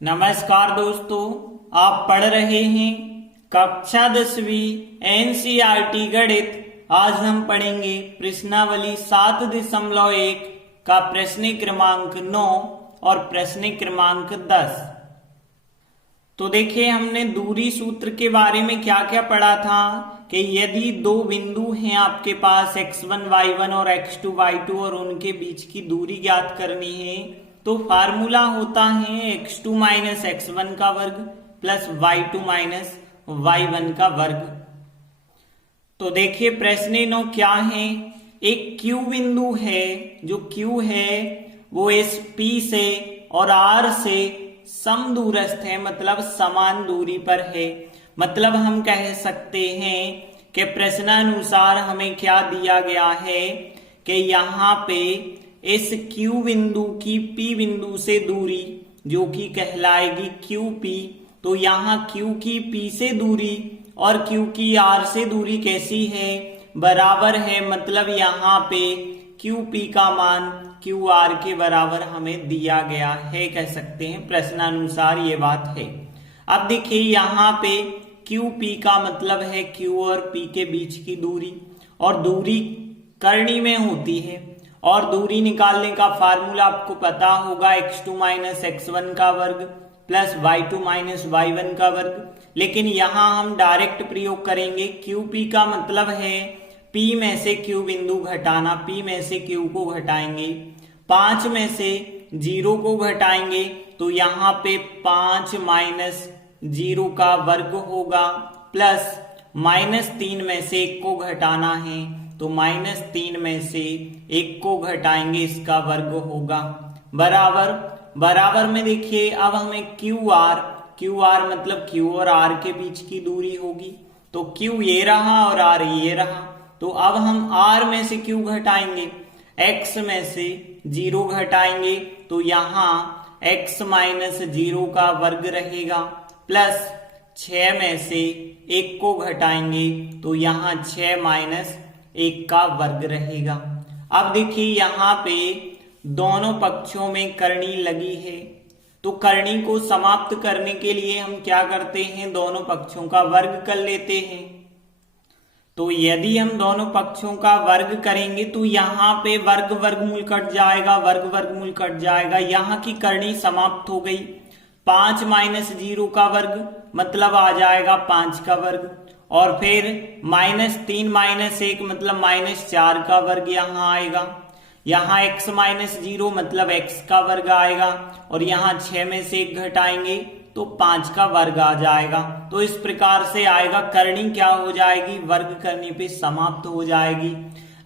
नमस्कार दोस्तों, आप पढ़ रहे हैं कक्षा 10वीं एनसीईआरटी गणित। आज हम पढ़ेंगे प्रश्नावली 7.1 का प्रश्न क्रमांक 9 और प्रश्न क्रमांक 10। तो देखिए, हमने दूरी सूत्र के बारे में क्या क्या पढ़ा था कि यदि दो बिंदु हैं आपके पास x1 y1 और x2 y2 और उनके बीच की दूरी ज्ञात करनी है तो फार्मूला होता है x2 माइनस x1 का वर्ग प्लस y2 माइनस y1 का वर्ग। तो देखिए प्रश्न 9 क्या है। एक Q बिंदु है, जो Q है वो इस P से और R से समदूरस्थ है, मतलब समान दूरी पर है। मतलब हम कह सकते हैं कि प्रश्नानुसार हमें क्या दिया गया है कि यहाँ पे इस Q बिंदु की P बिंदु से दूरी जो कि कहलाएगी QP, तो यहाँ Q की P से दूरी और Q की R से दूरी कैसी है, बराबर है। मतलब यहाँ पे QP का मान QR के बराबर हमें दिया गया है, कह सकते हैं प्रश्नानुसार ये बात है। अब देखिए यहाँ पे QP का मतलब है Q और P के बीच की दूरी, और दूरी करनी में होती है, और दूरी निकालने का फार्मूला आपको पता होगा x2 माइनस x1 का वर्ग प्लस y2 माइनस y1 का वर्ग। लेकिन यहाँ हम डायरेक्ट प्रयोग करेंगे। QP का मतलब है P में से Q बिंदु घटाना, P में से Q को घटाएंगे, 5 में से 0 को घटाएंगे तो यहाँ पे 5 माइनस 0 का वर्ग होगा, प्लस -3 में से 1 को घटाना है तो -3 में से 1 को घटाएंगे, इसका वर्ग होगा, बराबर। बराबर में देखिए अब हमें QR मतलब Q और R के बीच की दूरी होगी, तो Q ये रहा और R ये रहा। तो अब हम R में से Q घटाएंगे, X में से 0 घटाएंगे तो यहाँ X माइनस 0 का वर्ग रहेगा, प्लस 6 में से 1 को घटाएंगे तो यहाँ 6 माइनस 1 का वर्ग रहेगा। अब देखिए यहाँ पे दोनों पक्षों में करनी लगी है, तो करनी को समाप्त करने के लिए हम क्या करते हैं, दोनों पक्षों का वर्ग कर लेते हैं। तो यदि हम दोनों पक्षों का वर्ग करेंगे तो यहाँ पे वर्ग वर्गमूल कट जाएगा, वर्ग वर्गमूल कट जाएगा, यहाँ की करनी समाप्त हो गई। 5 माइनस 0 का वर्ग मतलब आ जाएगा 5 का वर्ग, और फिर -3 माइनस 1 मतलब -4 का वर्ग यहाँ आएगा। यहाँ x माइनस 0 मतलब x का वर्ग आएगा, और यहाँ 6 में से 1 घटाएंगे तो 5 का वर्ग आ जाएगा। तो इस प्रकार से आएगा, करनी क्या हो जाएगी, वर्ग करने पे समाप्त हो जाएगी।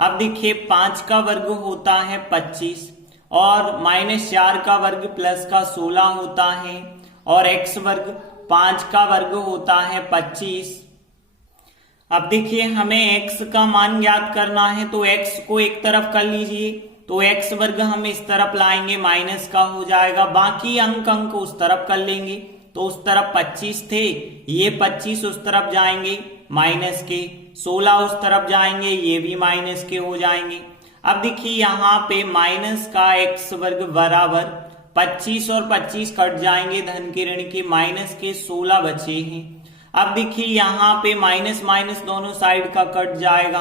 अब देखिए 5 का वर्ग होता है 25, और -4 का वर्ग प्लस का 16 होता है, और x वर्ग 5 का वर्ग होता है 25। अब देखिए हमें x का मान ज्ञात करना है, तो x को एक तरफ कर लीजिए, तो x वर्ग हम इस तरफ लाएंगे, माइनस का हो जाएगा, बाकी अंक उस तरफ कर लेंगे। तो उस तरफ 25 थे, ये 25 उस तरफ जाएंगे माइनस के, 16 उस तरफ जाएंगे, ये भी माइनस के हो जाएंगे। अब देखिए यहाँ पे माइनस का x वर्ग बराबर 25 और 25 कट जाएंगे, धन के ऋण के, माइनस के 16 बचे हैं। अब देखिए यहाँ पे माइनस माइनस दोनों साइड का कट जाएगा,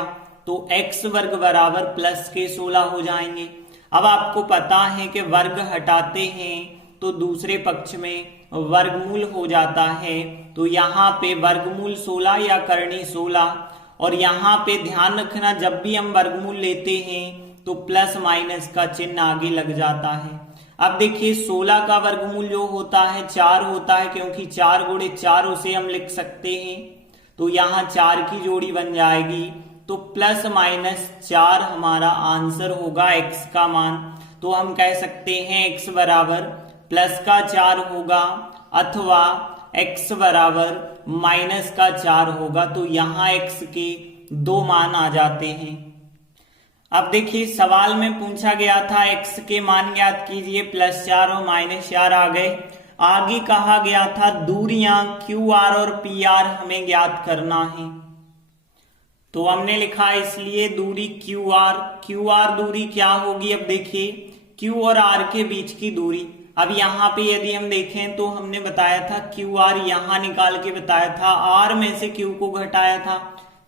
तो x वर्ग बराबर प्लस के 16 हो जाएंगे। अब आपको पता है कि वर्ग हटाते हैं तो दूसरे पक्ष में वर्गमूल हो जाता है, तो यहाँ पे वर्गमूल 16 या करनी 16, और यहाँ पे ध्यान रखना जब भी हम वर्गमूल लेते हैं तो प्लस माइनस का चिन्ह आगे लग जाता है। अब देखिए 16 का वर्गमूल जो होता है 4 होता है, क्योंकि 4 गुणे 4 उसे हम लिख सकते हैं, तो यहाँ 4 की जोड़ी बन जाएगी, तो प्लस माइनस 4 हमारा आंसर होगा x का मान। तो हम कह सकते हैं x बराबर प्लस का 4 होगा, अथवा x बराबर माइनस का 4 होगा। तो यहाँ x के 2 मान आ जाते हैं। अब देखिए सवाल में पूछा गया था x के मान ज्ञात कीजिए, +4 और -4 आ गए। आगे कहा गया था दूरियां QR और PR हमें ज्ञात करना है, तो हमने लिखा इसलिए दूरी QR दूरी क्या होगी। अब देखिए Q और R के बीच की दूरी, अब यहाँ पे यदि हम देखें तो हमने बताया था क्यू आर यहाँ निकाल के बताया था, आर में से क्यू को घटाया था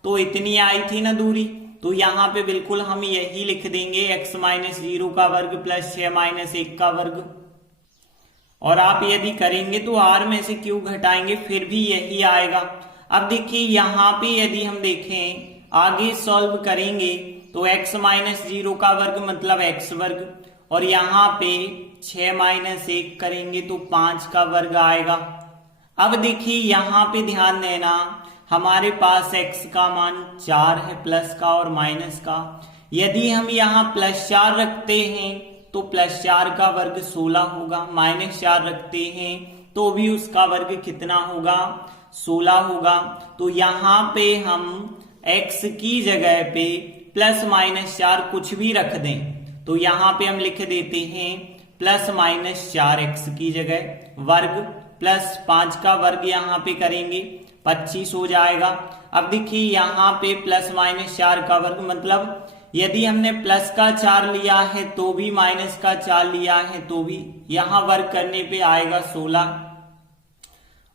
तो इतनी आई थी ना दूरी। तो यहाँ पे बिल्कुल हम यही लिख देंगे x माइनस 0 का वर्ग प्लस 6 माइनस 1 का वर्ग। और आप यदि करेंगे तो r में से q घटाएंगे फिर भी यही आएगा। अब देखिए यहाँ पे यदि हम देखें आगे सॉल्व करेंगे तो x माइनस 0 का वर्ग मतलब x वर्ग, और यहाँ पे 6 माइनस 1 करेंगे तो 5 का वर्ग आएगा। अब देखिए यहाँ पे ध्यान देना, हमारे पास x का मान 4 है प्लस का और माइनस का। यदि हम यहाँ +4 रखते हैं तो +4 का वर्ग 16 होगा, -4 रखते हैं तो भी उसका वर्ग कितना होगा, 16 होगा। तो यहाँ पे हम x की जगह पे +-4 कुछ भी रख दें तो यहाँ पे हम लिख देते हैं +-4x की जगह वर्ग प्लस 5 का वर्ग यहाँ पे करेंगे 25 हो जाएगा। अब देखिए यहाँ पे +-4 का वर्ग मतलब यदि हमने प्लस का 4 लिया है तो भी माइनस का 4 लिया है तो भी, यहाँ वर्ग करने पे आएगा 16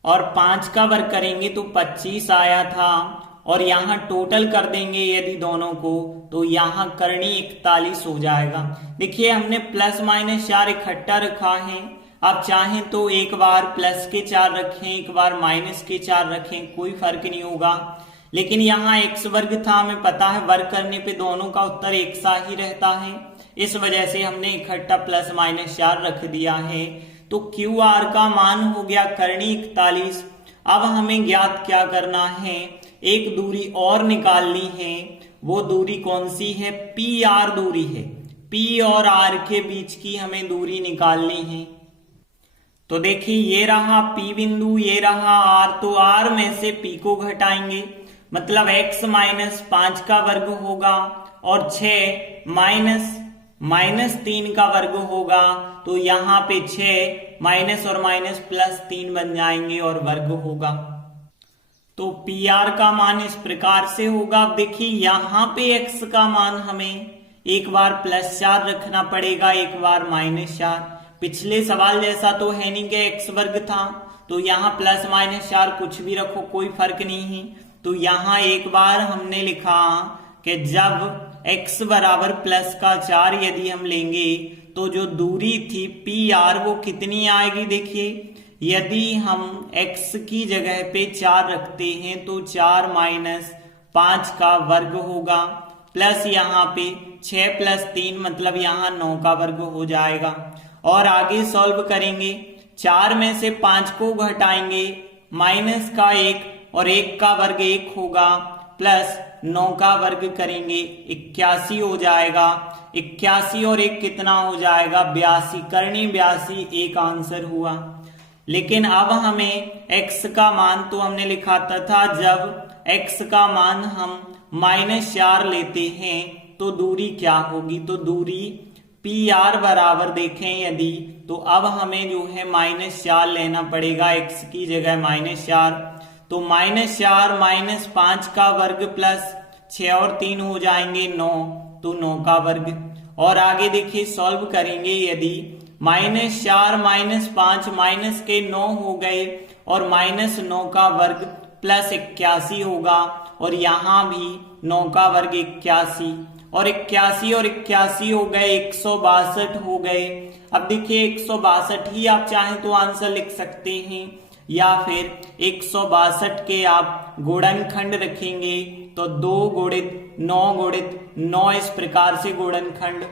और 5 का वर्ग करेंगे तो 25 आया था। और यहाँ टोटल कर देंगे यदि दोनों को तो यहाँ करनी 41 हो जाएगा। देखिए हमने +-4 इकट्ठा रखा है, आप चाहें तो एक बार प्लस के 4 रखें एक बार माइनस के 4 रखें, कोई फर्क नहीं होगा। लेकिन यहाँ x वर्ग था, हमें पता है वर्ग करने पे दोनों का उत्तर एक सा ही रहता है, इस वजह से हमने इकट्ठा +-4 रख दिया है। तो क्यू आर का मान हो गया करनी 41। अब हमें ज्ञात क्या करना है, एक दूरी और निकालनी है। वो दूरी कौन सी है, पी आर दूरी है, पी और आर के बीच की हमें दूरी निकालनी है। तो देखिए ये रहा पी बिंदु, ये रहा आर, तो आर में से पी को घटाएंगे मतलब x माइनस 5 का वर्ग होगा और 6 माइनस 3 का वर्ग होगा। तो यहाँ पे 6 माइनस और माइनस +3 बन जाएंगे और वर्ग होगा। तो पी आर का मान इस प्रकार से होगा। अब देखिए यहाँ पे x का मान हमें एक बार +4 रखना पड़ेगा एक बार -4। पिछले सवाल जैसा तो है नहीं कि x वर्ग था, तो यहाँ +-4 कुछ भी रखो कोई फर्क नहीं है। तो यहाँ एक बार हमने लिखा कि जब x बराबर प्लस का 4 यदि हम लेंगे तो जो दूरी थी पी आर वो कितनी आएगी। देखिए यदि हम x की जगह पे 4 रखते हैं तो 4 माइनस 5 का वर्ग होगा प्लस यहाँ पे 6 + 3 मतलब यहाँ 9 का वर्ग हो जाएगा। और आगे सॉल्व करेंगे, 4 में से 5 को घटाएंगे, माइनस का 1 और 1 का वर्ग 1 होगा प्लस 9 का वर्ग करेंगे 81 हो जाएगा। 81 और 1 कितना हो जाएगा, 82, करनी 82 एक आंसर हुआ। लेकिन अब हमें x का मान तो हमने लिखा था जब x का मान हम -4 लेते हैं तो दूरी क्या होगी, तो दूरी पी आर बराबर देखें यदि, तो अब हमें जो है -4 लेना पड़ेगा x की जगह -4। तो -4 माइनस 5 का वर्ग प्लस 6 और 3 हो जाएंगे 9, तो 9 का वर्ग। और आगे देखिए सॉल्व करेंगे यदि -4 माइनस 5 माइनस के 9 हो गए और -9 का वर्ग प्लस 81 होगा और यहाँ भी 9 का वर्ग 81 और 81 हो गए 162 हो गए। अब देखिए 162 ही आप चाहें तो आंसर लिख सकते हैं या फिर 162 के आप गुणनखंड रखेंगे तो 2 गुणित 9 इस प्रकार से गुणनखंड।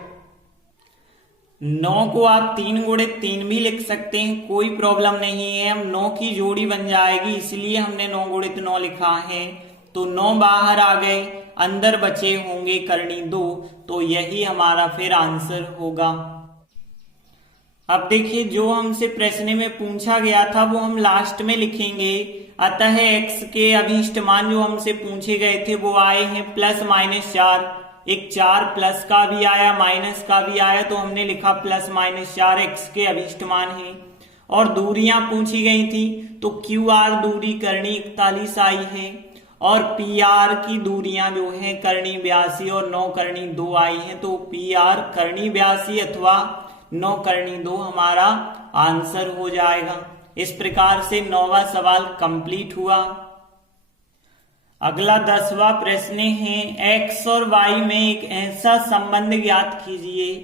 9 को आप 3 गुणित 3 भी लिख सकते हैं, कोई प्रॉब्लम नहीं है। हम 9 की जोड़ी बन जाएगी इसलिए हमने 9 गुणित 9 लिखा है। तो 9 बाहर आ गए, अंदर बचे होंगे करनी 2, तो यही हमारा फिर आंसर होगा। अब देखिए जो हमसे प्रश्न में पूछा गया था वो हम लास्ट में लिखेंगे। अतः x के अभीष्ट मान जो हमसे पूछे गए थे वो आए हैं +-4, एक 4 प्लस का भी आया माइनस का भी आया, तो हमने लिखा +-4 x के अभीष्ट मान है। और दूरियां पूछी गई थी तो क्यू आर दूरी करनी 41 आई है और पी आर की दूरियां जो है करनी 82 और 9 करनी 2 आई है। तो पी आर करनी 82 अथवा 9 करनी 2 हमारा आंसर हो जाएगा। इस प्रकार से 9वां सवाल कंप्लीट हुआ। अगला 10वां प्रश्न है, x और y में एक ऐसा संबंध ज्ञात कीजिए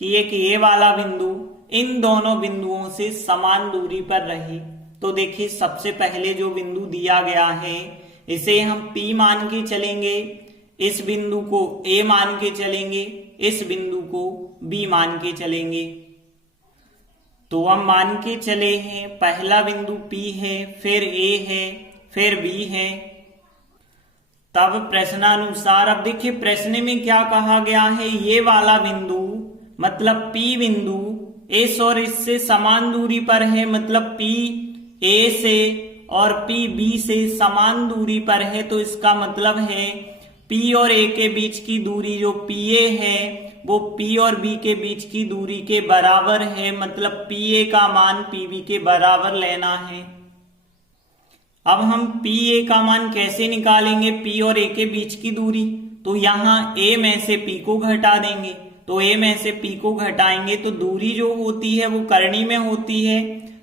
कि एक ये वाला बिंदु इन दोनों बिंदुओं से समान दूरी पर रहे। तो देखिए, सबसे पहले जो बिंदु दिया गया है इसे हम P मान के चलेंगे, इस बिंदु को A मान के चलेंगे, इस बिंदु को B मान के चलेंगे। तो हम मान के चले हैं, पहला बिंदु P है, फिर A है, फिर B है। तब प्रश्नानुसार, अब देखिए प्रश्न में क्या कहा गया है, ये वाला बिंदु मतलब P बिंदु इस और इससे समान दूरी पर है, मतलब P A से और P B से समान दूरी पर है। तो इसका मतलब है P और A के बीच की दूरी जो PA है वो P और B के बीच की दूरी के बराबर है, मतलब PA का मान PB के बराबर लेना है। अब हम PA का मान कैसे निकालेंगे, P और A के बीच की दूरी, तो यहाँ A में से P को घटा देंगे। तो A में से P को घटाएंगे तो दूरी जो होती है वो करनी में होती है,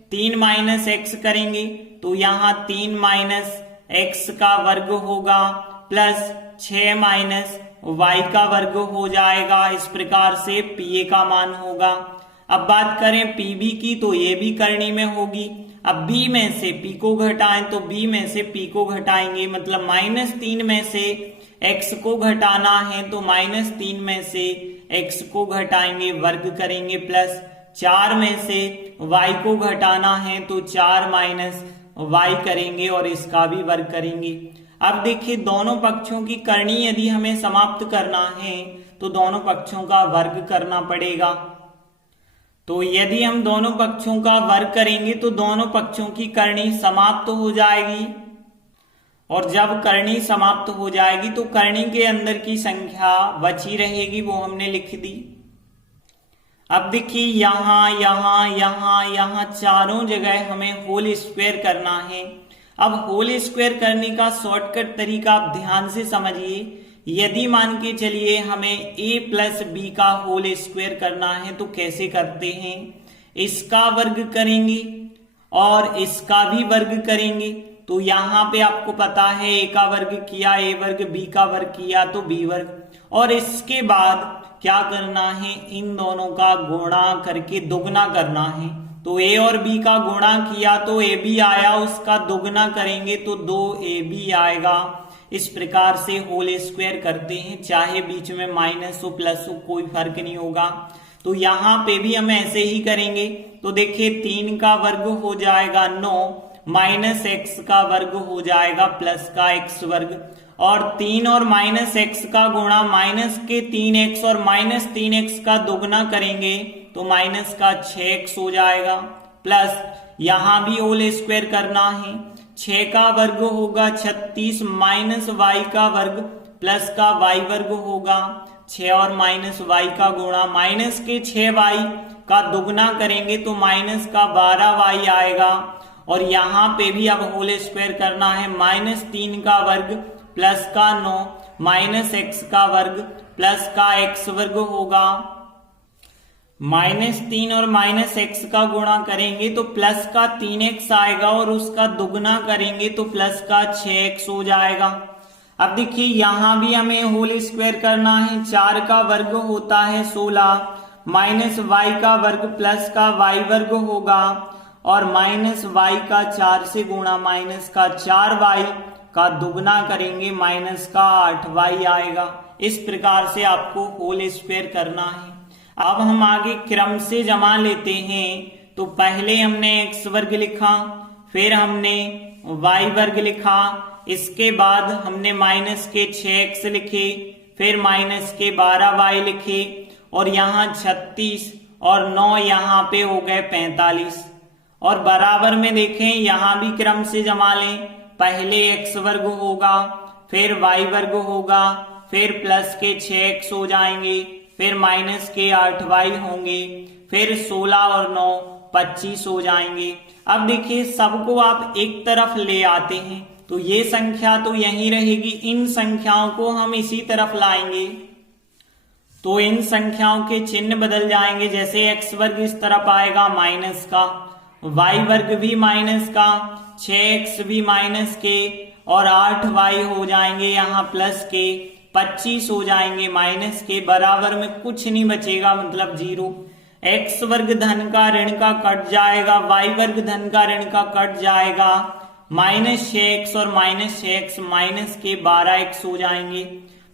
3 माइनस x करेंगे तो यहाँ 3 माइनस x का वर्ग होगा प्लस 6 माइनस y का वर्ग हो जाएगा। इस प्रकार से PA का मान होगा। अब बात करें PB की, तो ये भी करनी में होगी। अब B में से P को घटाएं तो B में से P को घटाएंगे, मतलब -3 में से x को घटाना है तो -3 में से x को घटाएंगे, वर्ग करेंगे, प्लस 4 में से y को घटाना है तो 4 माइनस y करेंगे और इसका भी वर्ग करेंगे। अब देखिए, दोनों पक्षों की करनी यदि हमें समाप्त करना है तो दोनों पक्षों का वर्ग करना पड़ेगा। तो यदि हम दोनों पक्षों का वर्ग करेंगे तो दोनों पक्षों की करनी समाप्त हो जाएगी, और जब करनी समाप्त हो जाएगी तो करनी के अंदर की संख्या बची रहेगी, वो हमने लिख दी। अब देखिए, यहाँ यहाँ यहाँ यहाँ चारों जगह हमें होल स्क्वायर करना है। अब होल स्क्वायर करने का शॉर्टकट तरीका आप ध्यान से समझिए। यदि मान के चलिए हमें a प्लस बी का होल स्क्वायर करना है तो कैसे करते हैं, इसका वर्ग करेंगे और इसका भी वर्ग करेंगे। तो यहाँ पे आपको पता है a का वर्ग किया a वर्ग, b का वर्ग किया तो b वर्ग, और इसके बाद क्या करना है, इन दोनों का गुणा करके दुगना करना है। तो a और b का गुणा किया तो ab आया, उसका दुगना करेंगे तो 2ab आएगा। इस प्रकार से होल स्क्वायर करते हैं, चाहे बीच में माइनस हो प्लस हो कोई फर्क नहीं होगा। तो यहाँ पे भी हम ऐसे ही करेंगे। तो देखिए, 3 का वर्ग हो जाएगा 9, माइनस x का वर्ग हो जाएगा प्लस का x वर्ग, और 3 और माइनस x का गुणा माइनस के 3x और माइनस 3x का दुगना करेंगे तो माइनस का 6x हो जाएगा, प्लस यहाँ भी होल स्क्वायर करना है। 6 का वर्ग होगा 36 माइनस y का वर्ग प्लस का y वर्ग होगा, 6 और माइनस y का गुणा माइनस के 6y का दुगना करेंगे तो माइनस का 12y आएगा, और यहाँ पे भी अब होल स्क्वायर करना है। -3 का वर्ग प्लस का 9 माइनस x का वर्ग प्लस का x वर्ग होगा, -3 और माइनस x का गुणा करेंगे तो प्लस का 3x आएगा, और उसका दुगना करेंगे तो प्लस का 6x हो जाएगा। अब देखिए, यहाँ भी हमें होल स्क्वायर करना है। 4 का वर्ग होता है 16 माइनस y का वर्ग प्लस का y वर्ग होगा, और माइनस y का 4 से गुणा माइनस का 4y का दुगना करेंगे, माइनस का 8y आएगा। इस प्रकार से आपको होल स्क्वायर करना है। अब हम आगे क्रम से जमा लेते हैं। तो पहले हमने x वर्ग लिखा, फिर हमने y वर्ग लिखा, इसके बाद हमने माइनस के 6x लिखे, फिर माइनस के 12y लिखे, और यहाँ 36 और 9 यहाँ पे हो गए 45, और बराबर में देखें यहाँ भी क्रम से जमा लें। पहले x वर्ग होगा, फिर y वर्ग होगा, फिर प्लस के 6x हो जाएंगे, फिर माइनस के 8y होंगे, फिर 16 और 9 25 हो जाएंगे। अब देखिए, सबको आप एक तरफ ले आते हैं तो ये संख्या तो यहीं रहेगी, इन संख्याओं को हम इसी तरफ लाएंगे। तो इन संख्याओं के चिन्ह बदल जाएंगे। जैसे x वर्ग इस तरफ आएगा माइनस का, y वर्ग भी माइनस का, 6x भी माइनस के और 8y हो जाएंगे यहाँ प्लस के, 25 हो जाएंगे माइनस के, बराबर में कुछ नहीं बचेगा मतलब 0। x वर्ग धन का ऋण का कट जाएगा, y वर्ग धन का ऋण का कट जाएगा, -6x और -6x माइनस के 12x हो जाएंगे,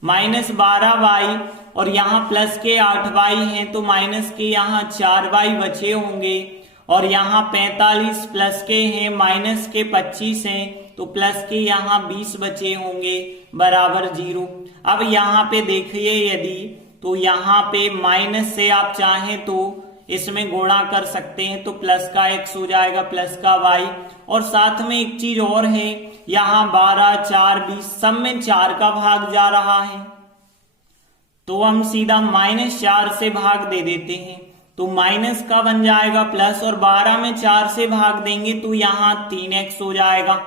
-12y और यहाँ प्लस के 8y है तो माइनस के यहाँ 4y बचे होंगे और यहाँ 45 प्लस के हैं माइनस के 25 हैं तो प्लस के यहाँ 20 बचे होंगे बराबर 0। अब यहाँ पे देखिए यदि तो यहाँ पे माइनस से आप चाहें तो इसमें गुणा कर सकते हैं तो प्लस का x हो जाएगा प्लस का y। और साथ में एक चीज और है, यहाँ 12 4 20 सब में 4 का भाग जा रहा है तो हम सीधा -4 से भाग दे देते हैं तो माइनस का बन जाएगा प्लस और 12 में 4 से भाग देंगे तो यहाँ 3x हो जाएगा,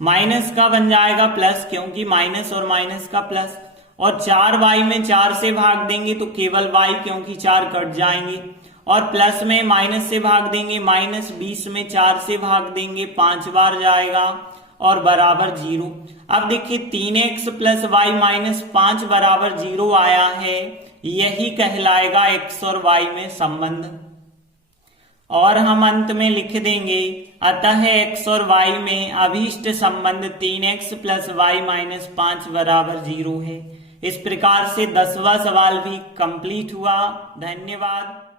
माइनस का बन जाएगा प्लस क्योंकि माइनस और माइनस का प्लस और 4y में 4 से भाग देंगे तो केवल y क्योंकि 4 कट जाएंगे और प्लस में माइनस से भाग देंगे -20 में 4 से भाग देंगे 5 बार जाएगा और बराबर 0। अब देखिए 3x प्लस y -5 बराबर 0 आया है, यही कहलाएगा x और y में संबंध। और हम अंत में लिख देंगे अतः x और y में अभीष्ट संबंध 3x प्लस y -5 बराबर 0 है। इस प्रकार से 10वां सवाल भी कंप्लीट हुआ। धन्यवाद।